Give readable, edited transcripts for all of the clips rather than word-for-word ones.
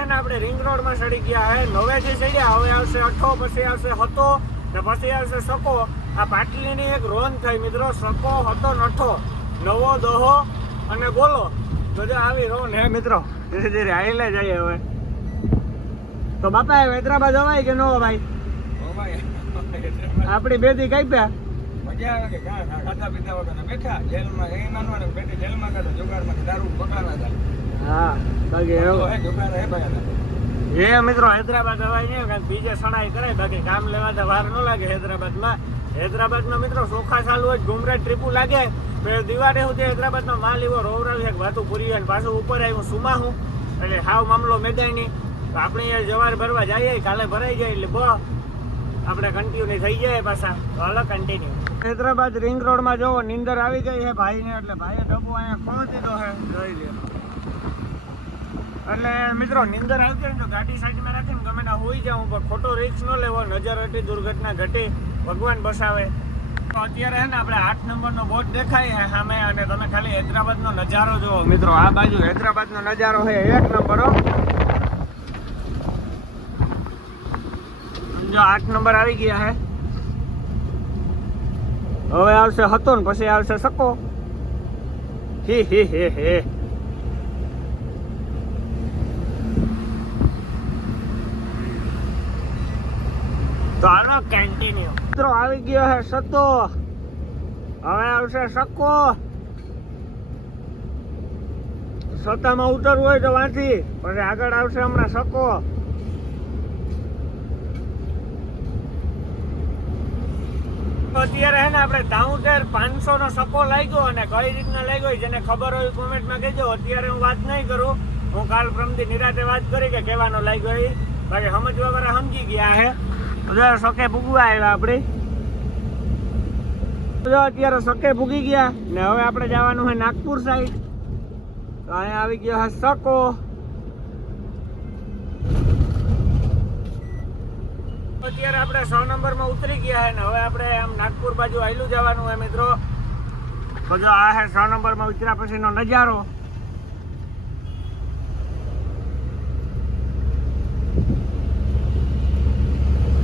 હે ને આપણે રિંગ રોડ માં ચડી ગયા હે, નવેથી ચડ્યા, હવે આવશે અઠો, પછી આવશે હતો ને પછી આવશે સકો. આ પાટલીની એક રોન થઈ મિત્રો, સકો, હતો, નઠો, નવો, દહો અને ગોલો, બધા આવી રોન હે મિત્રો. ધીરે ધીરે આઈલે જઈએ હવે. તો બાપા હૈદરાબાદ જવાય કે ન ભાઈ? આપડી બેદી કાપ્યા મજા આવે કે ખાધા પીધા વગર બેઠા જેલમાં, એ માનવાનું બેઠે જેલમાં કાઢો જુગારમાં દારૂ પકડાના થાય. હા બાકી એવું હે જુગાર હે ભાઈ. એ મિત્રો હૈદરાબાદ હવાય નહીં, કારણ બીજે સણાઈ કરાય, બાકી કામ લેવા તો વાર ન લાગે હૈદરાબાદમાં. હૈદરાબાદમાં મિત્રો ચોખા ચાલુ હોય, ઘુમરા ટ્રીપું લાગે, દિવાળે સુધી હૈદરાબાદનો માલ એવો રોવરાવી વાતું પૂરી અને પાછું ઉપર આવ્યું સુમા હું, એટલે હાવ મામલો મેદાની. તો આપણે અહીંયા જવાર ભરવા જઈએ, કાલે ભરાઈ જાય એટલે બહુ આપણે કન્ટિન્યુ થઈ જાય પાછા. તો હાલો કન્ટિન્યુ. હૈદરાબાદ રિંગ રોડમાં જોવો નીંદર આવી ગઈ છે ભાઈને, એટલે ભાઈએ ડબ્બો અહીંયા ખોલ દીધો છે, જોઈ લ્યો. એટલે મિત્રો નીંદર આવતી હોય ને તો ગાડી સાઈડમાં રાખીને ગમે ના હોઈ જાઉં, પણ ખોટો રિસ્ક ન લેવો, નજર હટી દુર્ઘટના ઘટી, ભગવાન બસાવે. તો અત્યારે હે ને આપણે 8 નંબરનો બોર્ડ દેખાય છે સામે, અને તમે ખાલી હૈદરાબાદનો નજારો જુઓ મિત્રો. આ બાજુ હૈદરાબાદનો નજારો છે 1 નંબર. જો 8 નંબર આવી ગયા હે, હવે આવશે હતો ને પછી આવશે સકો. હી હી હે હે. તો આનો કન્ટિન્યુ મિત્રો આવી ગયો હે સતો, હવે આવશે સકો. સતામાં ઉતરવું હોય તો વાંચી, પછી આગળ આવશે હમણાં સકો. અત્યારે હે ને આપણે 7500 નો સકો લાગ્યો, અને કઈ રીતના લાગ્યો જેને ખબર હોય કોમેન્ટમાં કહેજો. અત્યારે હું વાત નહીં કરું, હું કાલ પ્રમદી નિરાતે વાત કરી કે કેવાનો લાગ્યો એ, બાકી સમજવા વાળા સમજી ગયા હે. સકે ભૂગવા આવ્યા આપણે, અત્યારે સકે ભૂગી ગયા ને હવે આપણે જવાનું છે નાગપુર સાઈડ. તો અહીંયા આવી ગયો છે સકો. અત્યારે આપણે 100 નંબરમાં ઉતરી ગયા છે ને હવે આપણે આમ નાગપુર બાજુ આયલું જવાનું હોય મિત્રો. તો જો આ છે 100 નંબરમાં ઉતર્યા પછીનો નજારો.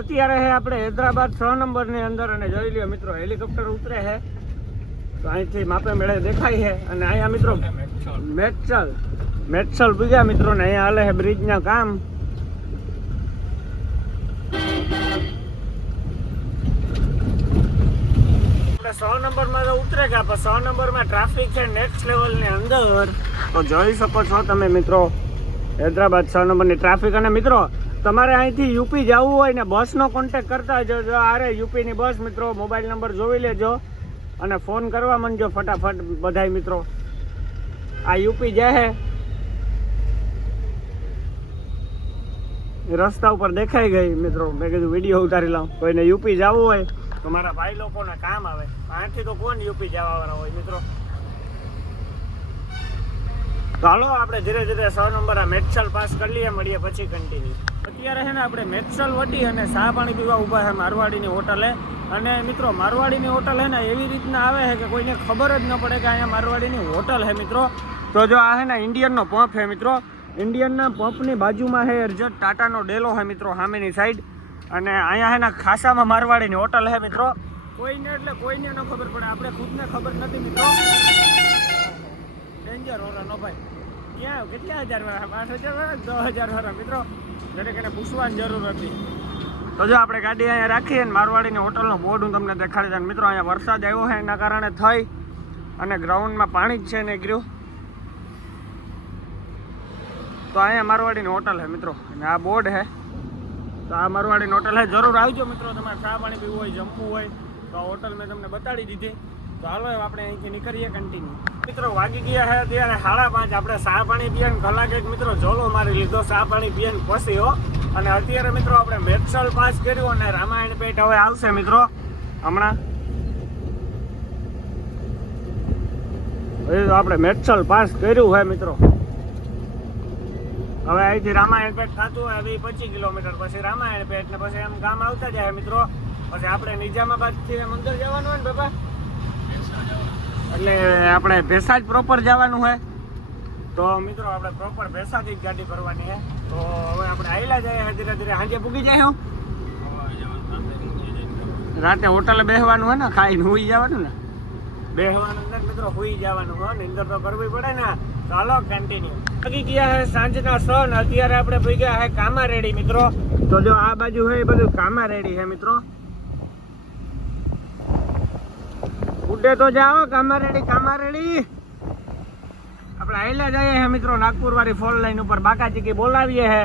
અત્યારે છે આપણે હૈદરાબાદ 100 નંબરની અંદર, અને જોઈ લ્યો મિત્રો હેલિકોપ્ટર ઉતરે છે. તો અહીંથી માપે મેળે દેખાય છે, અને અહીંયા મિત્રો મેટસલ પૂગ્યા મિત્રો ને અહીંયા હાલે છે બ્રિજના કામ. આપણે 100 નંબરમાં તો ઉતરે ગયા, પણ 100 નંબરમાં ટ્રાફિક છે નેક્સ્ટ લેવલની અંદર. તો જોઈ શકો છો તમે મિત્રો હૈદરાબાદ 100 નંબરની ટ્રાફિક. અને મિત્રો તમારે અહીંથી યુપી જવું હોય ને બસનો કોન્ટેક કરતા જજો. અરે યુપીની બસ મિત્રો મોબાઈલ નંબર જોઈ લેજો અને ફોન કરવા માંડજો ફટાફટ બધાય મિત્રો. આ યુપી જાય રસ્તા ઉપર દેખાઈ ગઈ મિત્રો, મેં કીધું વિડીયો ઉતારી લઉં. કોઈને યુપી જવું હોય તો મારા ભાઈ લોકોને કામ આવે. અહીંથી તો કોણ યુપી જવા વાળા હોય મિત્રો. તો હાલો આપણે ધીરે ધીરે 100 નંબર આ મેટસલ પાસ કરી લઈએ, મળીએ પછી કન્ટિન્યુ. અત્યારે છે ને આપણે મેટસલ વટી અને ચા પાણી પીવા ઊભા છે મારવાડીની હોટલે. અને મિત્રો મારવાડીની હોટલ છે ને એવી રીતના આવે છે કે કોઈને ખબર જ ન પડે કે અહીંયા મારવાડીની હોટલ છે મિત્રો. તો જો આ છે ને ઇન્ડિયનનો પંપ છે મિત્રો, ઇન્ડિયનના પંપની બાજુમાં છે અરજત ટાટાનો ડેલો છે મિત્રો સામેની સાઈડ. અને અહીંયા છે ને ખાસામાં મારવાડીની હોટલ છે મિત્રો. કોઈને એટલે કોઈને ન ખબર પડે, આપણે ખુદને ખબર નથી મિત્રો. ડેન્જર હોરા નો ભાઈ, ક્યાં કેટલા હજાર વાળા, 5000 વાળા, 10000 વાળા મિત્રો, જેને કને પૂછવાની જરૂર હતી. તો જો આપણે ગાડી અહીંયા રાખીએ ને મારવાડીની હોટલનો બોર્ડ હું તમને દેખાડી દઉં મિત્રો. અહીંયા વરસાદ આવ્યો છે એના કારણે થઈ અને ગ્રાઉન્ડમાં પાણી જ છે ને ગયું. તો અહીંયા મારવાડીની હોટલ છે મિત્રો, અને આ બોર્ડ છે. તો આ મારવાડીની હોટલ છે, જરૂર આવજો મિત્રો. તમારે ચા પાણી પીવું હોય, જમવું હોય તો આ હોટલ મેં તમને બતાડી દીધી. તો હાલો આપણે અહીંથી નીકળીએ કન્ટિન્યુ. મિત્રો વાગી ગયા છે અત્યારે 5:30. આપણે ચા પાણી પીએ ને કલાક એક મિત્રો જોલો મારી લીધો ચા પાણી પીએ ને પછી હો. અને અત્યારે મિત્રો આપણે મેટસલ પાસ કર્યું અને રામાયણ પેટ હવે આવશે મિત્રો હમણાં. આપણે મેટસલ પાસ કર્યું છે મિત્રો. હવે અહીંથી રામાયણ પેટ થતું હોય 25 કિલોમીટર, પછી રામાયણ પેટ ને પછી એમ ગામ આવતા જાય મિત્રો. પછી આપણે નિજામાબાદ થી અંદર જવાનું હોય ને બાપા, એટલે આપણે ભેસાજ પ્રોપર જવાનું હોય. તો મિત્રો આપણે પ્રોપર ભેસાથી જ ગાડી ભરવાની છે. તો હવે આપણે આયલા જાય ધીરે ધીરે સાંજે પૂગી જાય. હું રાતે હોટલે બેસવાનું હોય ને, ખાઈને હુઈ જવાનું ને, બેસવાનું ને મિત્રો, હુઈ જવાનું હોય, નીંદર તો કરવી પડે ને. ચાલો કન્ટિન્યુ. બાકી ગયા હે સાંજના 6 ને અત્યારે આપણે ભેગા હે કામારેડી મિત્રો. તો જો આ બાજુ છે એ બધું કામારેડી છે મિત્રો. ઉડે તો જાઓ કામારેડી. આપણે આયલા જઈએ હે મિત્રો નાગપુર વાળી 4 લાઈન ઉપર બાકાચીકી બોલાવીએ હે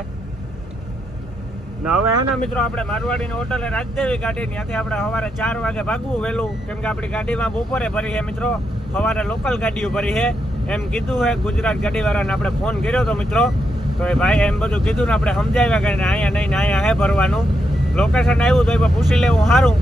ને. હવે હે ને મિત્રો આપણે મારવાડીની હોટલે રાખી દેવી ગાડી. ત્યાંથી આપણે સવારે 4 વાગે ભાગવું વહેલું, કેમ કે આપણી ગાડીમાં બપોરે ભરી છે મિત્રો, સવારે લોકલ ગાડીઓ ભરી છે એમ કીધું છે ગુજરાત ગાડીવાળાને. આપણે ફોન કર્યો તો મિત્રો, તો એ ભાઈ એમ બધું કીધું ને આપણે સમજાવ્યા કે અહીંયા નહીં ને અહીંયા હે ભરવાનું. લોકેશન આવ્યું તો એ પૂછી લેવું સારું.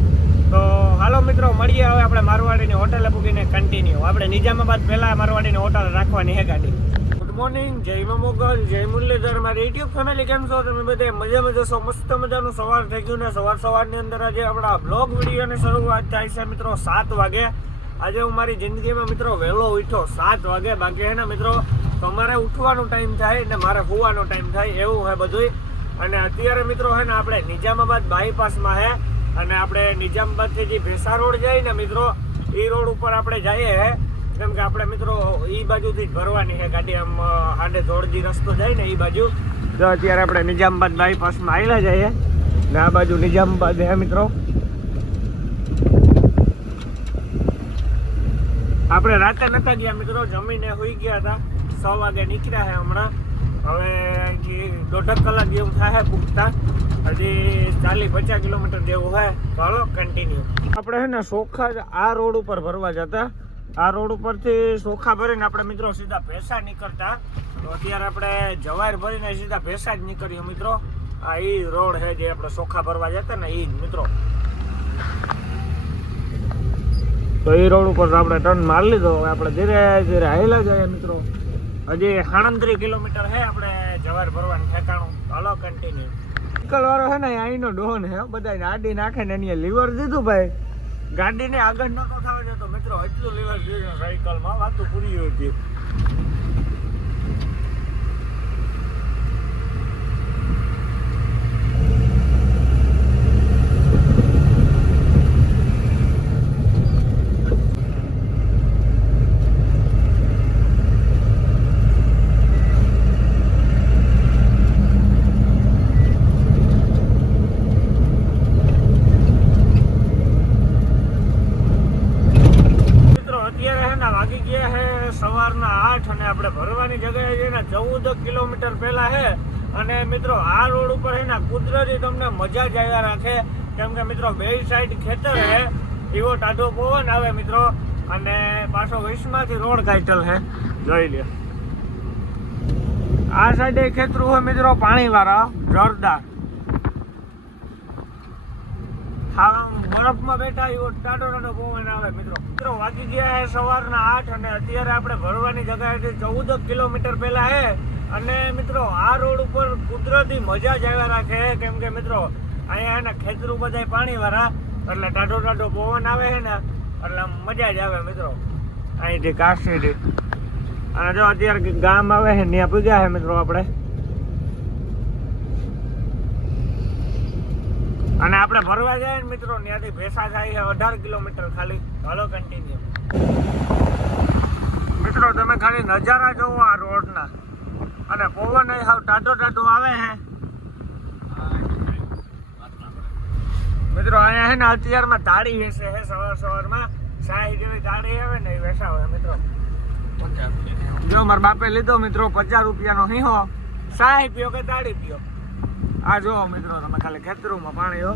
તો હાલો મિત્રો મળીએ હવે આપણે મારવાડીની હોટલે પૂગીને કન્ટિન્યુ. આપણે નિજામાબાદ પહેલા મારવાડીની હોટલ રાખવાની છે ગાડી. ગુડ મોર્નિંગ, જય મોગલ, જય મુરલીધર. મારી યુટ્યુબ ફેમિલી કેમ છો તમે? બધે મજામાં જશો. મસ્ત મજાનું સવાર થઈ ગયું ને. સવારની અંદર આજે આપણા બ્લોગ વિડીયોની શરૂઆત થાય છે મિત્રો 7 વાગે. આજે હું મારી જિંદગીમાં મિત્રો વહેલો ઉઠ્યો 7 વાગે. બાકી હે ને મિત્રો તમારે ઉઠવાનો ટાઈમ થાય ને મારે સુવાનો ટાઈમ થાય એવું હે બધું. અને અત્યારે મિત્રો હે ને આપણે નિજામાબાદ બાયપાસમાં હે, અને આપણે નિજામાબાદથી જે ભેસા રોડ જાય ને મિત્રો, એ રોડ ઉપર આપણે જઈએ હે, કેમ કે આપણે મિત્રો એ બાજુથી જ ભરવાની છે ગાડી. આમ હાડે ધોળજી રસ્તો જાય ને એ બાજુ. તો અત્યારે આપણે નિજામાબાદ બાયપાસમાં આવેલા જઈએ ને. આ બાજુ નિજામાબાદ હે મિત્રો. આપણે રાતે નતા ગયા મિત્રો, જમીને સુઈ ગયા હતા. 6 વાગે નીકળ્યા છે હમણાં. હવે અહીંથી 1.5 કલાક જેવું થાય પૂગતા. હજી 40-50 કિલોમીટર જેવું હોય. ચાલો કન્ટિન્યુ. આપણે છે ને સોખા આ રોડ ઉપર ભરવા જતા. આ રોડ ઉપરથી સોખા ભરીને આપણે મિત્રો સીધા ભેસા નીકળતા. તો અત્યારે આપણે જવાર ભરીને સીધા ભેસા જ નીકળ્યું મિત્રો. આ એ રોડ છે જે આપણે સોખા ભરવા જતા ને એ જ મિત્રો. તો એ રોડ ઉપર આપણે ટર્ન મારી લીધો. હવે આપણે ધીરે ધીરે હાઈલા જઈએ મિત્રો. હજી 37 કિલોમીટર છે આપણે જવાર ભરવાનું ઠેકાણું. હાલો કન્ટિન્યુ. સાયકલ વાળો છે ને અહીંનો ડોન છે, બધા આડી નાખે ને એની લીવર દીધું ભાઈ. ગાડીને આગળ નતો થવા જતો મિત્રો, એટલું લીવર દીધું સાયકલમાં. વાતું પૂરી હતી. સવારના 8 અને આપણે ભરવાની જગ્યાએ જઈને 14 કિલોમીટર પહેલા છે. અને મિત્રો આ રોડ ઉપર છે ને કુદરતી તમને મજા જ આવ્યા રાખે, કેમ કે મિત્રો બે સાઈડ ખેતર છે, એવો ટાઢો પવન આવે મિત્રો. અને પાછો વૈશમાંથી રોડ કાઢેલ છે, જોઈ લ્યો. આ સાઈડે ખેતરું હોય મિત્રો પાણીવાળા જોરદાર. બરફમાં બેઠા એવો ટાઢો પવન આવે મિત્રો. વાગી ગયા છે સવારના 8 અને અત્યારે આપણે ભરવાની જગ્યાએથી 14 કિલોમીટર પહેલા છે. અને મિત્રો આ રોડ ઉપર કુદરતી મજા જ આવ્યા રાખે, કેમ કે મિત્રો અહીંયા એના ખેતરું બધા પાણીવાળા, એટલે ટાઢો પવન આવે છે ને, એટલે મજા જ આવે મિત્રો અહીંથી કાશીથી. અને જો અત્યારે ગામ આવે છે ત્યાં પૂગ્યા છે મિત્રો આપણે. અને આપણે ભરવા જાય ને મિત્રો ત્યાંથી ભેસા થાય છે 18 કિલોમીટર ખાલી. હાલો કન્ટિન્યુ. મિત્રો તમે ખાલી નજારા જોવો આ રોડના, અને પવન હાવ ટાઢો આવે છે મિત્રો. અહીંયા છે ને અત્યારમાં તાળી વેચે છે સવારમાં. 60 જેવી તાળી આવે ને એ વેચાવે મિત્રો. જો મારા બાપે લીધો મિત્રો 50 રૂપિયાનો હીહો. 60 પીઓ કે તાળી પીઓ. આ જો મિત્રો તમે ખાલી ખેતરોમાં પાણી હો,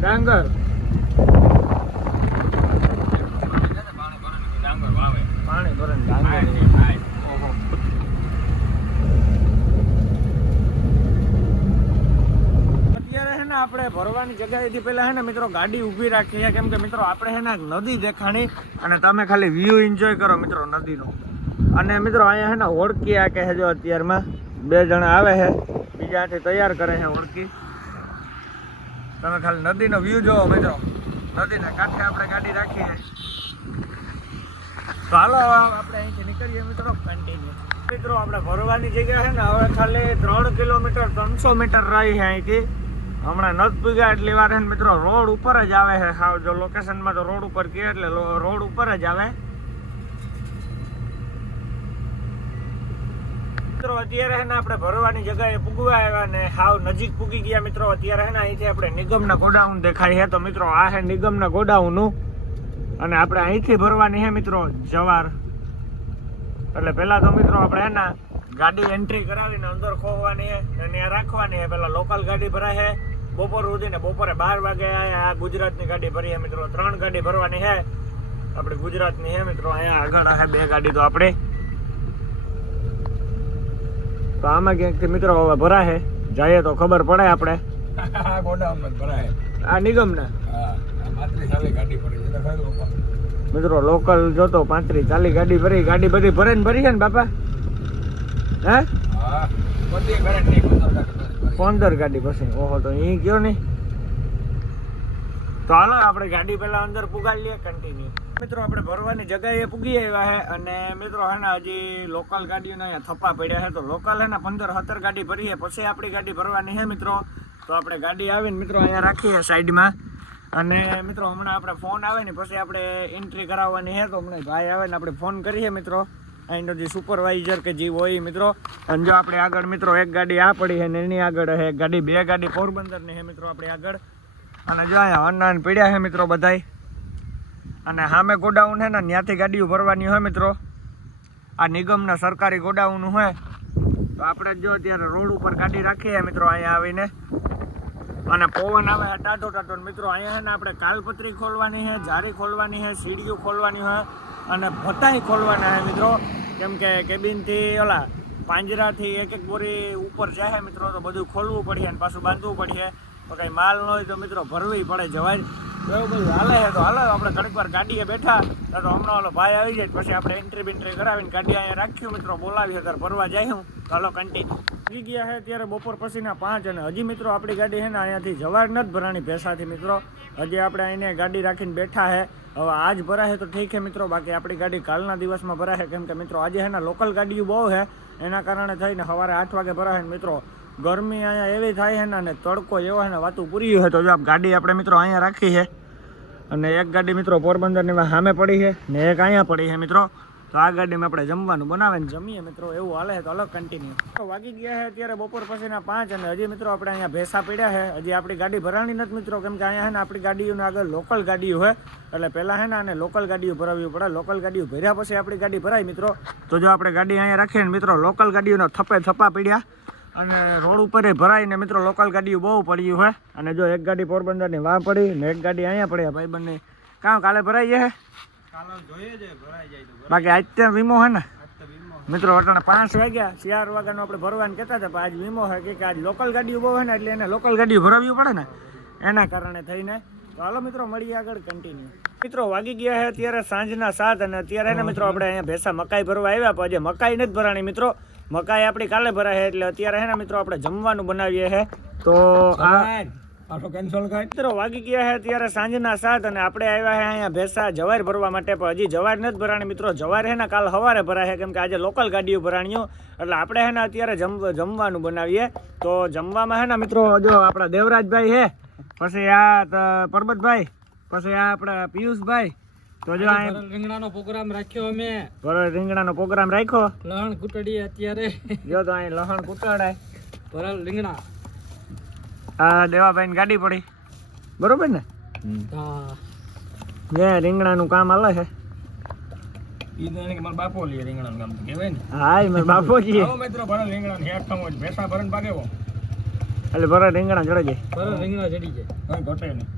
ડાંગર પાણી ભરે ડાંગર. અત્યારે છે ને આપણે ભરવાની જગ્યાએથી પહેલા છે ને મિત્રો ગાડી ઊભી રાખી છે, કેમ કે મિત્રો આપણે છે ને નદી દેખાણી અને તમે ખાલી વ્યૂ એન્જોય કરો મિત્રો નદીનો. અને મિત્રો અહીંયા છે ને હોડકી આ કહે જો અત્યારમાં 2 જણા આવે છે, બીજા હાથે તૈયાર કરે છે હોડકી. તમે ખાલી નદીનો વ્યૂ જોવો મિત્રો. નદીના કાંઠે આપણે ગાડી રાખી છે. તો હાલો આપણે અહીંથી નીકળીએ મિત્રો કન્ટિન્યુ. મિત્રો આપણે ભરવાની જગ્યા છે ને હવે ખાલી 3 કિલોમીટર 300 મીટર રહી છે અહીંથી. હમણાં નથી પૂગ્યા એટલી વાર છે ને મિત્રો રોડ ઉપર જ આવે છે. હાવ જો લોકેશનમાં તો રોડ ઉપર કહે એટલે રોડ ઉપર જ આવે. મિત્રો અત્યારે છે ને આપણે ભરવાની જગ્યાએ પૂગવા આવ્યા ને હાવ નજીક પૂગી ગયા મિત્રો. અત્યારે છે ને અહીંથી આપણે નિગમના ગોડાઉન દેખાય છે. તો મિત્રો આ છે નિગમના ગોડાઉનનું અને આપણે અહીંથી ભરવાની છે મિત્રો જવાર. એટલે પહેલા તો મિત્રો આપણે છે ને ગાડી એન્ટ્રી કરાવીને અંદર ખોવાની છે અને ત્યાં રાખવાની છે. પહેલા લોકલ ગાડી ભરાય છે બપોર સુધી ને બપોરે 12 વાગે આ ગુજરાતની ગાડી ભરી છે મિત્રો. 3 ગાડી ભરવાની છે આપણે ગુજરાતની છે મિત્રો. અહીંયા આગળ છે 2 ગાડી તો આપણે તો આમાં ક્યાંકથી મિત્રો હવે ભરાશે જઈએ તો ખબર પડે આપણે. ગોડાઉનમાં જ ભરાય. આ નિગમના હા, આ 35 ગાડી પડી છે. દેખાય લોકો. મિત્રો લોકલ જોતો 35-40 ગાડી ભરી. ગાડી બધી ભરે ને ભરી છે ને બાપા? હે હા, બધી ગેરંટી 15 ગાડી પછી. ઓહો, તો અહીં ગયો નહીં. તો હાલો આપણે ગાડી પહેલા અંદર પુગાડી લઈએ કન્ટિન્યુ. મિત્રો આપણે ભરવાની જગ્યાએ પૂગી આવ્યા છે અને મિત્રો હે ને હજી લોકલ ગાડીઓના અહીંયા થપ્પા પડ્યા છે. તો લોકલ હે ને 15-17 ગાડી ભરીએ પછી આપણી ગાડી ભરવાની છે મિત્રો. તો આપણે ગાડી આવીને મિત્રો અહીંયા રાખીએ સાઈડમાં અને મિત્રો હમણાં આપણે ફોન આવે ને પછી આપણે એન્ટ્રી કરાવવાની છે. તો હમણાં ભાઈ આવે ને આપણે ફોન કરીએ મિત્રો. અહીંનો જે સુપરવાઇઝર કે જે હોય મિત્રો. અને જો આપણે આગળ મિત્રો એક ગાડી આ પડી છે ને એની આગળ છે એક ગાડી. 2 ગાડી પોરબંદરની છે મિત્રો આપણે આગળ. અને જો અહીંયા અન્નાન પીડ્યા છે મિત્રો બધાય. અને સામે ગોડાઉન છે ને ત્યાંથી ગાડીઓ ભરવાની હોય મિત્રો. આ નિગમના સરકારી ગોડાઉન હોય. તો આપણે જો અત્યારે રોડ ઉપર ગાડી રાખીએ મિત્રો અહીંયા આવીને. અને પવન આવે ટાટો ટાટો મિત્રો. અહીંયા છે ને આપણે કાલપત્રી ખોલવાની છે, જારી ખોલવાની છે, સીડીઓ ખોલવાની હોય અને ભટાઈ ખોલવાના છે મિત્રો. કેમ કે કેબિનથી ઓલા પાંજરાથી એક બોરી ઉપર જાય મિત્રો. તો બધું ખોલવું પડે અને પાછું બાંધવું પડે. તો કંઈ માલ ન હોય તો મિત્રો ભરવી પડે જવાય. એવું બધું હાલે છે. તો હાલો આપણે ઘડીક વાર ગાડીએ બેઠા તો હમણાં ઓલો ભાઈ આવી જાય પછી આપણે એન્ટ્રી બેન્ટ્રી કરાવીને ગાડી અહીંયા રાખ્યું મિત્રો. બોલાવીએ ત્યારે ભરવા જાય હું. હાલો કન્ટિન્યુ. થઈ ગયા છે ત્યારે બપોર પછીના 5 અને હજી મિત્રો આપણી ગાડી છે ને અહીંયાથી જવાર નથી ભરાણી ભેસાથી મિત્રો. હજી આપણે અહીંયા ગાડી રાખીને બેઠા છે. હવે આજ ભરાશે તો ઠીક છે મિત્રો. બાકી આપણી ગાડી કાલના દિવસમાં ભરાશે. કેમ કે મિત્રો આજે છે ને લોકલ ગાડીઓ બહુ છે એના કારણે થઈને સવારે 8 વાગે ભરાશે ને મિત્રો. ગરમી અહીંયા એવી થાય છે ને અને તડકો એવો છે ને વાતું પૂરી હોય. તો જો ગાડી આપણે મિત્રો અહીંયા રાખી છે અને એક ગાડી મિત્રો પોરબંદરની સામે પડી છે ને એક અહીંયા પડી છે મિત્રો. તો આ ગાડીમાં આપણે જમવાનું બનાવે ને જમીએ મિત્રો. એવું હાલે છે. તો અલગ કન્ટિન્યુ. તો વાગી ગયા છે અત્યારે બપોર પછીના 5 અને હજી મિત્રો આપણે અહીંયા ભેંસા પડ્યા છે. હજી આપણી ગાડી ભરાણી નથી મિત્રો. કેમ કે અહીંયા છે ને આપણી ગાડીઓને આગળ લોકલ ગાડીઓ હોય એટલે પહેલાં છે ને આને લોકલ ગાડીઓ ભરાવવી પડે. લોકલ ગાડીઓ ભર્યા પછી આપણી ગાડી ભરાય મિત્રો. તો જો આપણે ગાડી અહીંયા રાખીએ ને મિત્રો લોકલ ગાડીઓના થપ્પા પડ્યા અને રોડ ઉપર ભરાય ને મિત્રો લોકલ ગાડીઓ બહુ પડ્યું હોય. અને જો એક ગાડી પોરબંદરની વાં પડી ને એક ગાડી અહીંયા પડ્યા ભાઈબંધની. કાં કાલે ભરાઈ જાય બાકી આજ ત્યાં વીમો હે ને મિત્રો. અટાણે 5 વાગ્યા 4 વાગ્યાનો આપણે ભરવાનું કહેતા હતા પણ આજ વીમો છે કે આજ લોકલ ગાડીઓ બહુ હોય ને એટલે એને લોકલ ગાડીઓ ભરાવવી પડે ને એના કારણે થઈને. તો હાલો મિત્રો મળીએ આગળ કન્ટિન્યુ. મિત્રો વાગી ગયા છે અત્યારે સાંજના 7 અને અત્યારે ને મિત્રો આપણે અહીંયા ભેંસા મકાઈ ભરવા આવ્યા પણ હજી મકાઈ નથી ભરાણી મિત્રો. મકાઈ આપણી કાલે ભરાય એટલે અત્યારે હે ને મિત્રો આપણે જમવાનું બનાવીએ છે. તો આ પાછો કેન્સલ કર. મિત્રો વાગી ગયા છે અત્યારે સાંજના 7 અને આપણે આવ્યા છે અહીંયા ભેંસા જવાર ભરવા માટે પણ હજી જવાર નથી ભરાણી મિત્રો. જવાર છે ને કાલ સવારે ભરાય કેમ કે આજે લોકલ ગાડીઓ ભરાણીઓ એટલે આપણે છે ને અત્યારે જમવાનું બનાવીએ. તો જમવામાં છે ને મિત્રો જો આપણા દેવરાજભાઈ છે પછી આ પરબતભાઈ પછી આ આપણા પિયુષભાઈ. તો જો રીંગણાનો પ્રોગ્રામ રાખ્યો અમે. ભરલ રીંગણાનો પ્રોગ્રામ રાખ્યો. લહણ કુટડી અત્યારે જો તો અહીં લહણ કુટડાય ભરલ રીંગણા. આ દેવાભાઈ ની ગાડી પડી બરોબર ને. જે રીંગણાનું કામ હાલે છે. ઈ તો એને કે મારા બાપો લે રીંગણાનું કામ કહેવાય ને. હા એ મારા બાપો જી. આવો મિત્રો ભરલ રીંગણા ને હેઠા ભેંસા ભરન ભાગેવો એટલે ભરલ રીંગણા ચડે જાય. ભરલ રીંગણા ચડી જાય. ઘટે નહીં.